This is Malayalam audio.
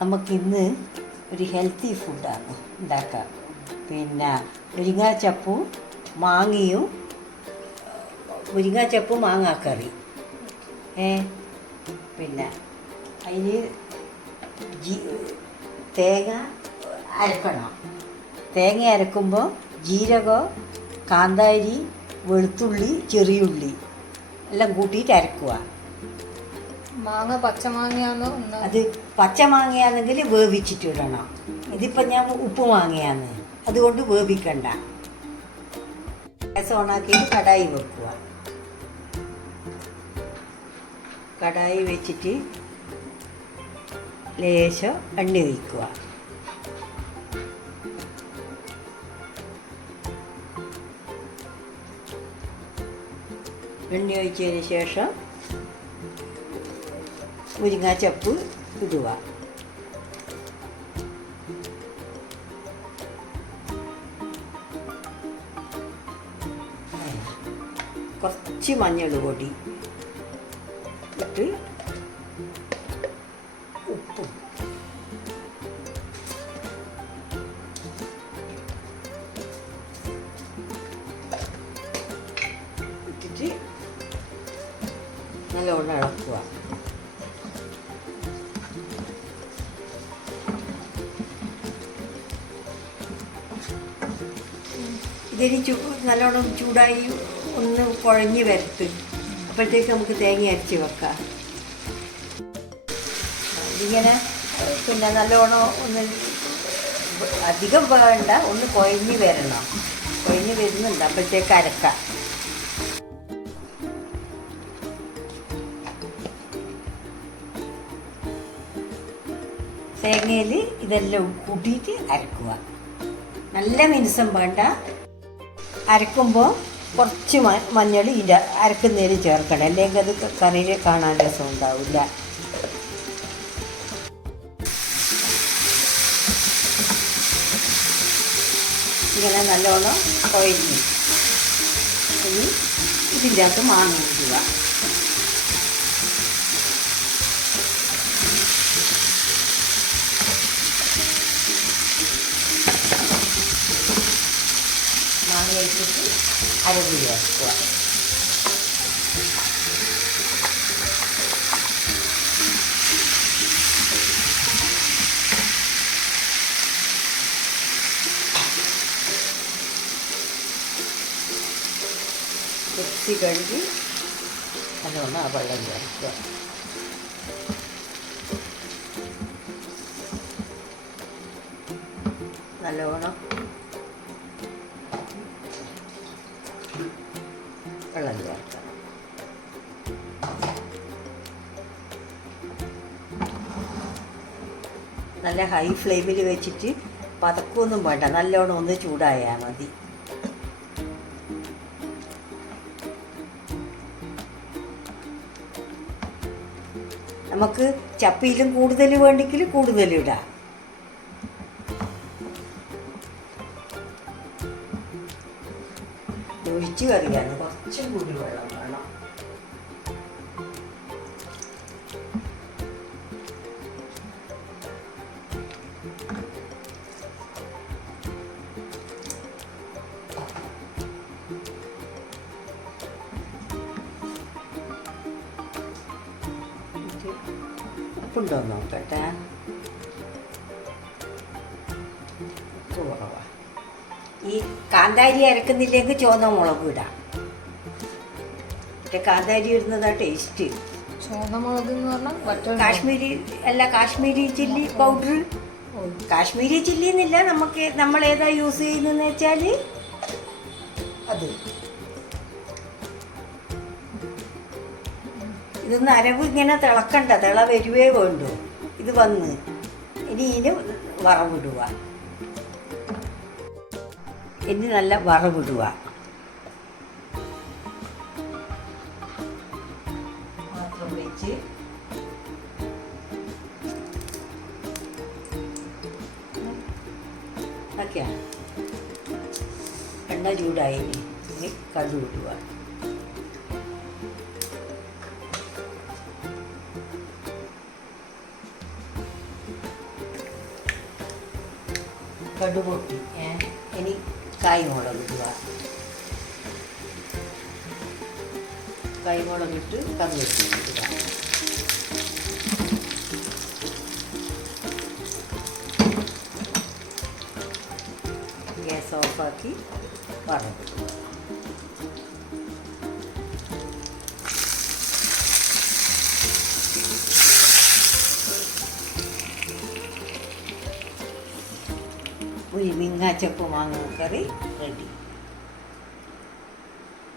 നമുക്കിന്ന് ഒരു ഹെൽത്തി ഫുഡാണ് ഉണ്ടാക്കുക. പിന്നെ മുരിങ്ങാച്ചപ്പും മാങ്ങയും മുരിങ്ങാച്ചപ്പും മാങ്ങാക്കറി. പിന്നെ അതിന് തേങ്ങ അരക്കണം. തേങ്ങ അരക്കുമ്പോൾ ജീരകം, കാന്താരി, വെളുത്തുള്ളി, ചെറിയുള്ളി എല്ലാം കൂട്ടിയിട്ട് അരക്കുക. മാങ്ങ പച്ചമാങ്ങയാണോ? അത് പച്ചമാങ്ങയാണെങ്കിൽ വേവിച്ചിട്ടിടണം. ഇതിപ്പം ഞാൻ ഉപ്പ് മാങ്ങയാന്ന്, അതുകൊണ്ട് വേവിക്കണ്ട. ഗ്യാസ് ഓണാക്കിയിട്ട് കടായി വെക്കുക. കടായി വെച്ചിട്ട് ലേശം എണ്ണ ഒഴിക്കുക. എണ്ണ ഒഴിച്ചതിന് ശേഷം മുരിങ്ങാച്ചപ്പ് ഇടുക. കുറച്ച് മഞ്ഞൾ പൊടി ഇട്ട് ഉപ്പും ഇട്ടിട്ട് നല്ലോണം ഇളക്കുക. ഇതിന് നല്ലോണം ചൂടായി ഒന്ന് കുഴഞ്ഞ് വരട്ട്. അപ്പോഴത്തേക്ക് നമുക്ക് തേങ്ങ അരച്ച് വെക്കാം. ഇതിങ്ങനെ പിന്നെ നല്ലോണം ഒന്ന് അധികം വേണ്ട, ഒന്ന് കുഴഞ്ഞ് വരണം. കുഴഞ്ഞ് വരുന്നുണ്ട്, അപ്പോഴത്തേക്ക് അരക്കാം. തേങ്ങയിൽ ഇതെല്ലാം കൂട്ടിയിട്ട് അരക്കുക. നല്ല മിനുസം വേണ്ട. അരക്കുമ്പോൾ കുറച്ച് മഞ്ഞൾ അരക്കുന്നതിൽ ചേർക്കണം, അല്ലെങ്കിൽ അത് കറിയിൽ കാണാൻ രസം ഉണ്ടാവില്ല. ഇങ്ങനെ നല്ലോണം കുഴഞ്ഞു ഇനി ഇതിൻ്റെ അകത്ത് മാങ്ങ ഇടുക. മാങ്ങ വെച്ചിട്ട് അരവ് ചേർക്കുക. മിക്സി കഴുകി നല്ലോണം ആ വെള്ളം ചേർക്കുക. നല്ലോണം വെള്ളം ചേർക്കണം. നല്ല ഹൈ ഫ്ലെയിമിൽ വെച്ചിട്ട് പതക്കൊന്നും വേണ്ട, നല്ലോണം ഒന്ന് ചൂടായാൽ മതി. നമുക്ക് ചപ്പിയിലും കൂടുതൽ വേണ്ടെങ്കിൽ കൂടുതലിടാം. ഒഴിച്ച് കറിയാണ്, കുറച്ചും കൂടി വെള്ളം വേണം. ഉപ്പുണ്ടോ നോക്കട്ടെ. ഉപ്പ് കുറവാ. ഈ കാന്താരി അരക്കുന്നില്ലെങ്കിൽ ചുവന്ന മുളക് ഇടാം. പക്ഷെ കാന്താരി ഇടുന്നതാണ് ടേസ്റ്റ്. ചുവന്ന മുളക് എന്ന് പറഞ്ഞാൽ കാശ്മീരി അല്ല, Kashmiri chilli powder. Kashmiri chilli എന്നില്ല, നമ്മൾ ഏതാ യൂസ് ചെയ്യുന്നതെന്ന് വെച്ചാൽ അത്. ഇതൊന്ന് അരവ് ഇങ്ങനെ തിളക്കണ്ട, തിള വരുവേ വേണ്ടു. ഇത് വന്ന് ഇനി ഇതിന് വറവിടുക. ഇനി നല്ല വറവിടുക. പാത്രം വെച്ച് ഒക്കെയാണ്. എണ്ണ ചൂടായി, ഇനി കടുക് ഇടുക. കടുപൊട്ടി ഇനി കായ്മുളക് ഇടുക. കായ്മുളകിട്ട് കറിവേപ്പില ഇടുക. ഗ്യാസ് ഓഫാക്കി വറവിടുക. മുരിങ്ങാച്ചപ്പ് മാങ്ങ കറി റെഡി.